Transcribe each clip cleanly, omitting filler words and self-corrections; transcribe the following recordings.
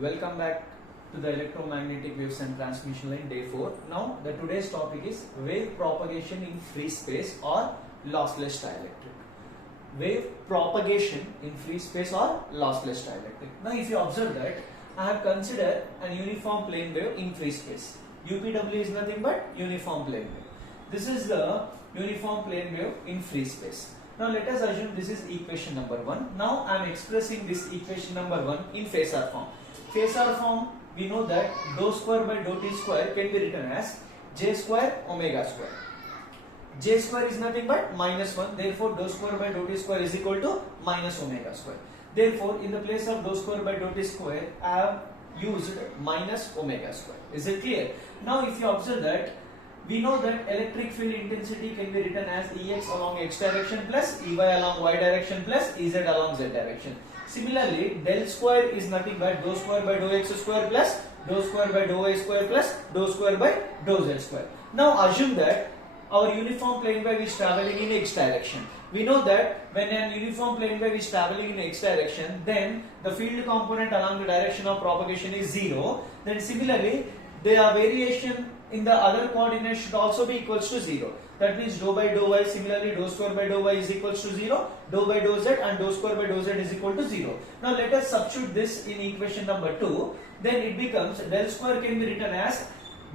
Welcome back to the electromagnetic waves and transmission line day 4. Now the today's topic is wave propagation in free space or lossless dielectric. Wave propagation in free space or lossless dielectric. Now if you observe that I have considered an uniform plane wave in free space. UPW is nothing but uniform plane wave. This is the uniform plane wave in free space. Now let us assume this is equation number 1. Now I am expressing this equation number 1 in phasor form. Phasor form, we know that dou square by dou t square can be written as j square omega square. J square is nothing but minus 1. Therefore dou square by dou t square is equal to minus omega square. Therefore in the place of dou square by dou t square I have used minus omega square. Is it clear? Now if you observe that, we know that electric field intensity can be written as Ex along x direction plus Ey along y direction plus Ez along z direction. Similarly, del square is nothing but dou square by dou x square plus dou square by dou y square plus dou square by dou z square. Now assume that our uniform plane wave is traveling in x direction. We know that when a uniform plane wave is traveling in x direction, then the field component along the direction of propagation is 0. Then similarly, the variation in the other coordinates should also be equals to 0. That means dou by dou y, similarly dou square by dou y is equals to 0, dou by dou z and dou square by dou z is equal to 0. Now let us substitute this in equation number 2. Then it becomes del square can be written as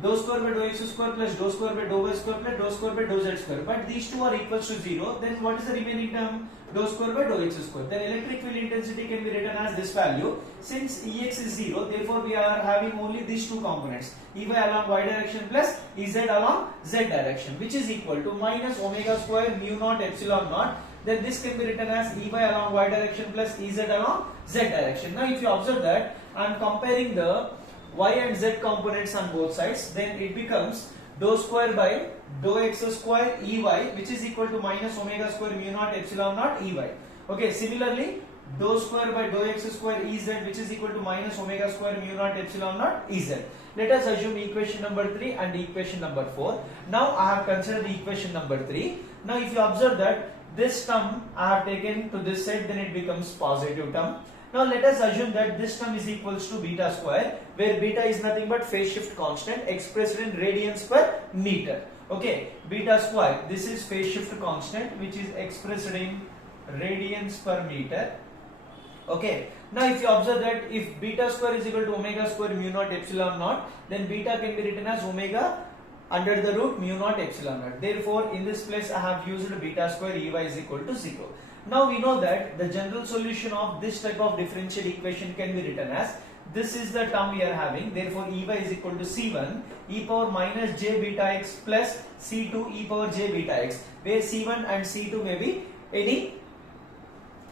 dou square by dou x square plus dou square by dou y square plus dou square by dou z square. But these two are equals to 0. Then what is the remaining term? Dou square by dou x square. Then electric field intensity can be written as this value. Since Ex is 0, therefore we are having only these two components, Ey along y direction plus Ez along z direction, which is equal to minus omega square mu naught epsilon naught. Then this can be written as Ey along y direction plus Ez along z direction. Now if you observe that I am comparing the y and z components on both sides, then it becomes dou square by dou x square Ey, which is equal to minus omega square mu naught epsilon naught Ey. Okay, similarly dou square by dou x square Ez, which is equal to minus omega square mu naught epsilon naught Ez. Let us assume equation number 3 and equation number 4. Now I have considered the equation number 3. Now if you observe that this term I have taken to this side, then it becomes positive term. Now let us assume that this term is equals to beta square, where beta is nothing but phase shift constant expressed in radians per meter. Okay, beta square, this is phase shift constant which is expressed in radians per meter. Okay, now if you observe that if beta square is equal to omega square mu naught epsilon naught, then beta can be written as omega under the root mu naught epsilon naught. Therefore in this place I have used beta square Ey is equal to 0. Now we know that the general solution of this type of differential equation can be written as, this is the term we are having, therefore Ey is equal to C1 e power minus j beta x plus C2 e power j beta x, where C1 and C2 may be any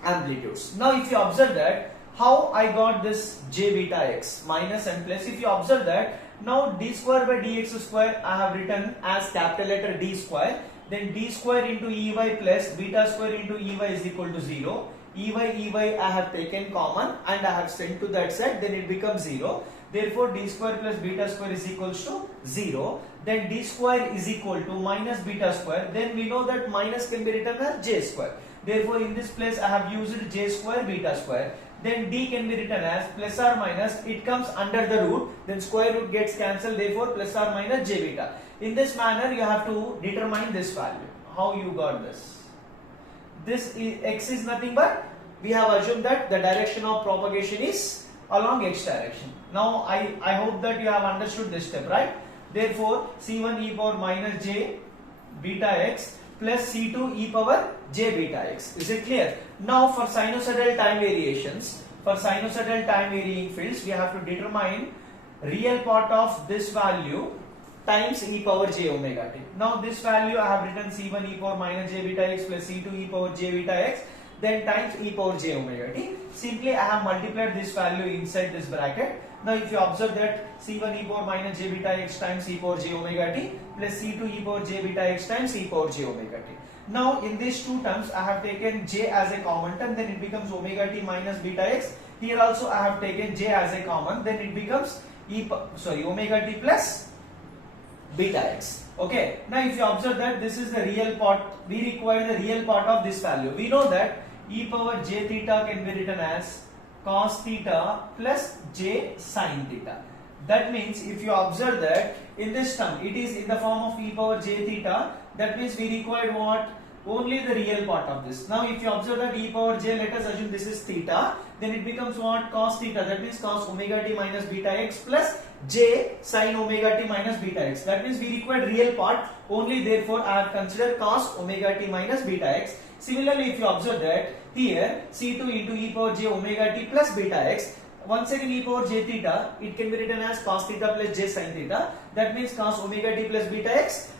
amplitudes. Now if you observe that, how I got this j beta x minus and plus, if you observe that, now d square by dx square I have written as capital letter D square, then d square into Ey plus beta square into Ey is equal to 0. Ey I have taken common and I have sent to that side, then it becomes 0. Therefore d square plus beta square is equals to 0. Then d square is equal to minus beta square. Then we know that minus can be written as j square. Therefore in this place I have used j square beta square. Then d can be written as plus or minus, it comes under the root, then square root gets cancelled, therefore plus or minus j beta. In this manner you have to determine this value. How you got this? This is, x is nothing but, we have assumed that the direction of propagation is along x direction. Now I hope that you have understood this step, right? Therefore C1 e power minus j beta x plus C2 e power j beta x. Is it clear? Now for sinusoidal time variations, for sinusoidal time varying fields, we have to determine real part of this value times e power j omega t. Now this value I have written C1 e power minus j beta x plus C2 e power j beta x, then times e power j omega t. Simply I have multiplied this value inside this bracket. Now if you observe that C1 e power minus j beta x times e power j omega t plus C2 e power j beta x times e power j omega t. Now in these two terms I have taken j as a common term, then it becomes omega t minus beta x. Here also I have taken j as a common, then it becomes omega t plus beta x. Okay, now if you observe that this is the real part, we require the real part of this value. We know that e power j theta can be written as cos theta plus j sin theta. That means if you observe that in this term it is in the form of e power j theta, that means we required what? Only the real part of this. Now if you observe that e power j, let us assume this is theta, then it becomes what? Cos theta, that means cos omega t minus beta x plus j sin omega t minus beta x. That means we require real part only, therefore I have considered cos omega t minus beta x. Similarly, if you observe that here c2 into e power j omega t plus beta x, once again e power j theta, it can be written as cos theta plus j sin theta. That means cos omega t plus beta x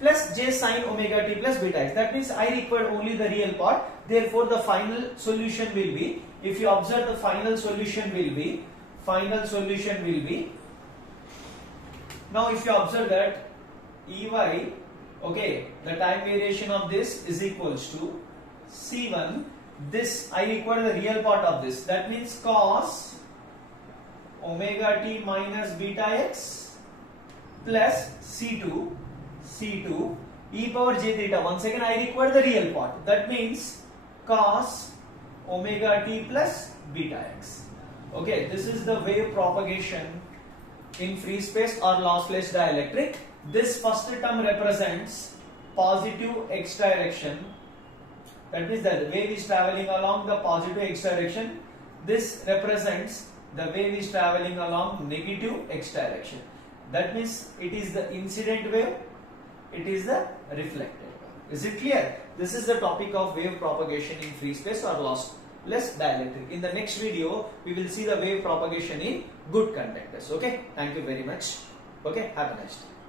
plus j sin omega t plus beta x. That means I require only the real part. Therefore, the final solution will be, if you observe, the final solution will be, now if you observe that Ey, okay, the time variation of this is equals to C1, this I require the real part of this. That means cos omega t minus beta x plus C2 e power j theta. Once again I require the real part. That means cos omega t plus beta x. Okay, this is the wave propagation in free space or lossless dielectric. This first term represents positive x direction. That means that the wave is traveling along the positive x direction. This represents the wave is traveling along negative x direction. That means it is the incident wave, it is the reflected wave. Is it clear? This is the topic of wave propagation in free space or lossless dielectric. In the next video, we will see the wave propagation in good conductors. Okay, thank you very much. Okay, have a nice day.